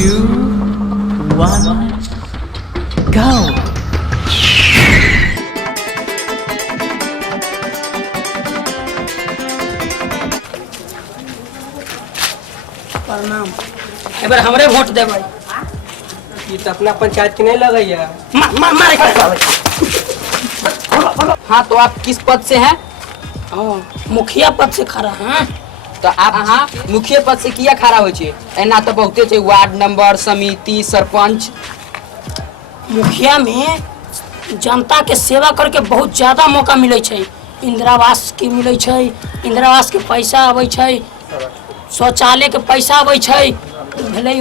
2, 1, go! प्रणाम। एबार हमरे वोट देबै। ये तो अपना पंचायत के नहीं लगैया। मारे हाँ, तो आप किस पद से हैं? मुखिया पद से खड़ा हैं। तो आप हाँ मुखिया पद से किया खड़ा हो छे? एना तो बहुते छे, वार्ड नंबर, समिति, सरपंच। मुखिया में जनता के सेवा करके बहुत ज्यादा मौका मिले छे। इंदिरा आवास के मिले छे, इंदिरा आवास के पैसा आवे छे, शौचालय के पैसा आवे छे, भेले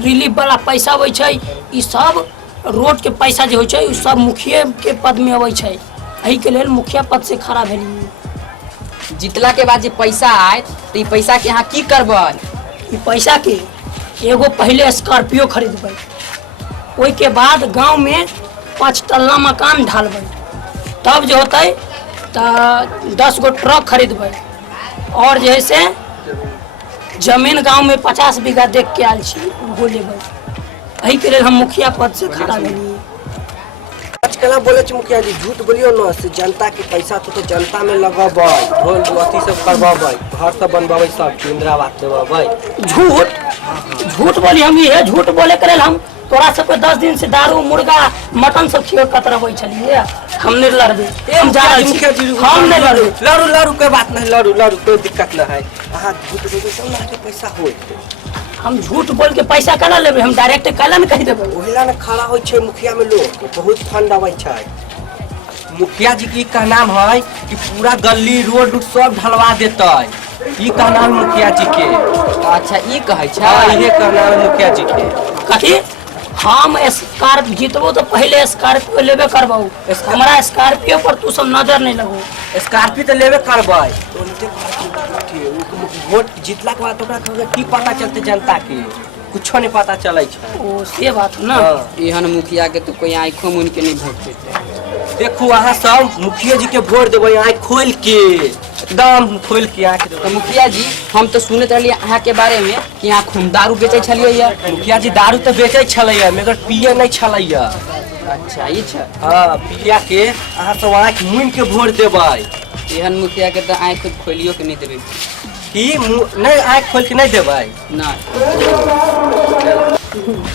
रिलीफ वाला पैसा आवे छे। ई सब रोड के पैसा जो होय छे, उ सब मुखिया के पद में आवे छे। एही के लेल मुखिया पद से खड़ा भेली। जितला के बाद जे पैसा आए तो ये पैसा के यहाँ की करबै? ई पैसा के एगो पहले स्कॉर्पियो खरीदबै, ओई के बाद गांव में 5 तल्ला मकान ढालबै, तब जो होतै तो 10 गो ट्रक खरीदबै, और जैसे जमीन गांव में 50 बीघा देख के आयल छी वो लेबै। एही के लेल हम मुखिया पद से खड़ा भेली। आजकल बोले छे मुखिया जी झूठ बोलियो न, से जनता के पैसा तो जनता में लगबै, ढोल अथी सब करवाबै, घर सब बनवाबै, सब इंदिरा आवास देवाबै। झूठ बोली हम ये झूठ बोले के लेल हम तोरा सब पे 10 दिन से दारू मुर्गा मटन सब खियो कतरबै छलिए। हम नहीं लड़बे, हम जा रहे मुखिया जी, हम नहीं लड़बे। लड़ू कोई बात नहीं, लड़ू कोई दिक्कत न है। अहाँ झूठ बोलबै तब ना के पैसा होत। हम झूठ बोल के पैसा कला लेबे, हम डायरेक्ट कला न कह देबे। ओहिला न खड़ा होय छे मुखिया में लोग बहुत फंड आबै छे। मुखिया जी की का नाम है कि पूरा गली रोड सब ढलवा देते। ई का नाम मुखिया जी के। अच्छा, ये कहे छे? हाँ, ये का नाम मुखिया जी के। कथी हम स्कॉर्पियो जीतबो तो पहले स्कॉर्पियो लेबे करबो। हमरा स्कॉर्पियो पर तू सब नजर नहीं लगो। स्कॉर्पियो तो लेबे करबै, वोट जीतला के बाद ओकरा की पता चलते जनता के? कुछो नहीं पता चलै छै। ओ से बात ना। एहन मुखिया के तो कोई आँखों मुन के नहीं वोट देते। देखू अहाँ सब मुखिया जी के वोट देबै आँख खोल के, एकदम खोल के आँख देबै। तो मुखिया जी, हम तो सुनत रहिए अहाँ के बारे में कि यहाँ खून दारू बेचे छलिए या? मुखिया जी दारू तो बेचे छलैया मगर पिए नहीं छलैया। अच्छा, ये छे। हाँ, पिया के अहाँ सब आँख मुन के वोट देबै। एहन मुखिया के तो आँख खोलियो के नहीं देबे। की नहीं आँख खोल के नहीं देबै? ना,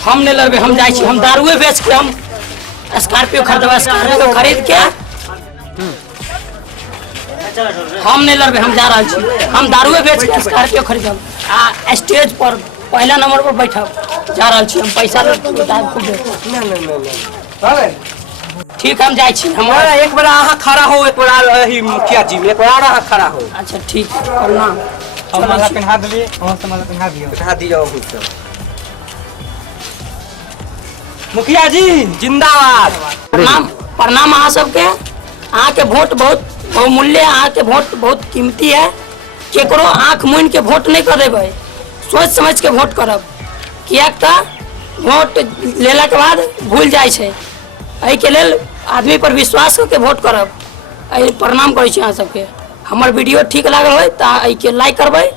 हम नहीं लड़बे, हम जाई छी, हम दारुए बेच के हम स्कॉर्पियो खरीदबे। स्कॉर्पियो खरीद के हम नहीं लड़बे, हम जा रहल छी। हम दारुए बेच के स्कॉर्पियो खरीदब आ स्टेज पर पहला नंबर पर बैठब। जा रहल छी हम, पैसा बताब खूब। नहीं ठीक, हम जाई छी। हमारा एक बार अहाँ खड़ा हो, एक बार ही मुखिया जी में एक बार अहाँ खड़ा हो। अच्छा ठीक है, प्रणाम। हम माला पहना दिए, वहाँ से माला पहना दियो। बिठा दिया मुखिया जी जिंदाबाद। प्रणाम प्रणाम अहाँ सबके। अहाँ के वोट बहुत बहुमूल्य, अहाँ के वोट बहुत कीमती है। केकरो आँख मुन के वोट नहीं कर देबै, सोच समझ के वोट करब। कियाक तऽ वोट लेला के बाद भूल जाइ छै। एहि के लेल आदमी पर विश्वास करके वोट करब। प्रणाम करै छी अहाँ सबके। हमर वीडियो ठीक लागल होय तऽ एहि के लाइक करबै।